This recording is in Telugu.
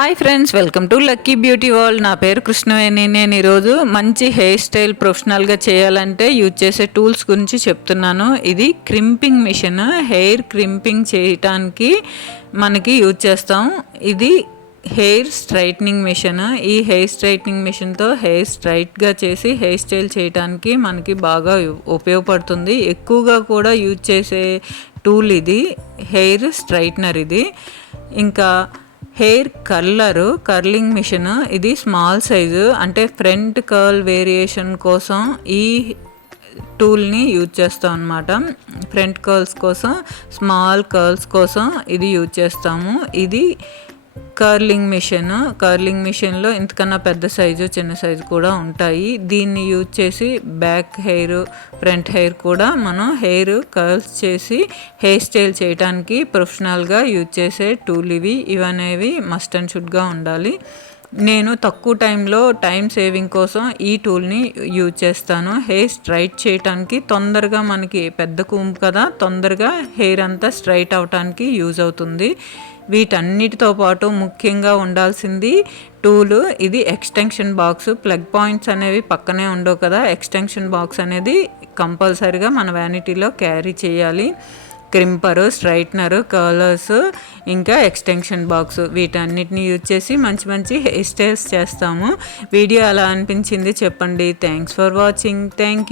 Hi friends, welcome to lucky beauty world. నా పేరు కృష్ణవేణి. నేను ఈరోజు మంచి హెయిర్ స్టైల్ ప్రొఫెషనల్గా చేయాలంటే యూజ్ చేసే టూల్స్ గురించి చెప్తున్నాను. ఇది క్రింపింగ్ మిషన్. హెయిర్ క్రింపింగ్ చేయటానికి మనకి యూజ్ చేస్తాం. ఇది హెయిర్ స్ట్రైట్నింగ్ మిషన్. ఈ హెయిర్ స్ట్రైట్నింగ్ మిషన్తో హెయిర్ స్ట్రైట్గా చేసి హెయిర్ స్టైల్ చేయడానికి మనకి బాగా ఉపయోగపడుతుంది. ఎక్కువగా కూడా యూజ్ చేసే టూల్ ఇది, హెయిర్ స్ట్రైట్నర్. ఇది ఇంకా హెయిర్ కర్లింగ్ మిషన్. ఇది స్మాల్ సైజు, అంటే ఫ్రంట్ కర్ల్ వేరియేషన్ కోసం ఈ టూల్ని యూజ్ చేస్తాం అన్నమాట. ఫ్రంట్ కర్ల్స్ కోసం, స్మాల్ కర్ల్స్ కోసం ఇది యూజ్ చేస్తాము. ఇది కర్లింగ్ మిషన్లో ఇంతకన్నా పెద్ద సైజు, చిన్న సైజు కూడా ఉంటాయి. దీన్ని యూజ్ చేసి బ్యాక్ హెయిర్, ఫ్రంట్ హెయిర్ కూడా మనం హెయిర్ కర్ల్స్ చేసి హెయిర్ స్టైల్ చేయడానికి ప్రొఫెషనల్గా యూజ్ చేసే టూల్ ఇవనేవి మస్ట్ అండ్ షుడ్గా ఉండాలి. నేను తక్కువ టైంలో టైం సేవింగ్ కోసం ఈ టూల్ని యూజ్ చేస్తాను. హెయిర్ స్ట్రైట్ చేయడానికి తొందరగా, మనకి పెద్ద కూంబ్ కదా, తొందరగా హెయిర్ అంతా స్ట్రైట్ అవటానికి యూజ్ అవుతుంది. వీటన్నిటితో పాటు ముఖ్యంగా ఉండాల్సింది టూలు. ఇది ఎక్స్టెన్షన్ బాక్స్. ప్లగ్ పాయింట్స్ అనేవి పక్కనే ఉండవు కదా, ఎక్స్టెన్షన్ బాక్స్ అనేది కంపల్సరీగా మన వ్యానిటీలో క్యారీ చేయాలి. క్రింపరు, స్ట్రైట్నరు, కర్లర్స్, ఇంకా ఎక్స్టెన్షన్ బాక్స్, వీటన్నిటిని యూజ్ చేసి మంచి మంచి హెయిర్ స్టైల్స్ చేస్తాము. వీడియో ఎలా అనిపించింది చెప్పండి. Thanks for watching. Thank you.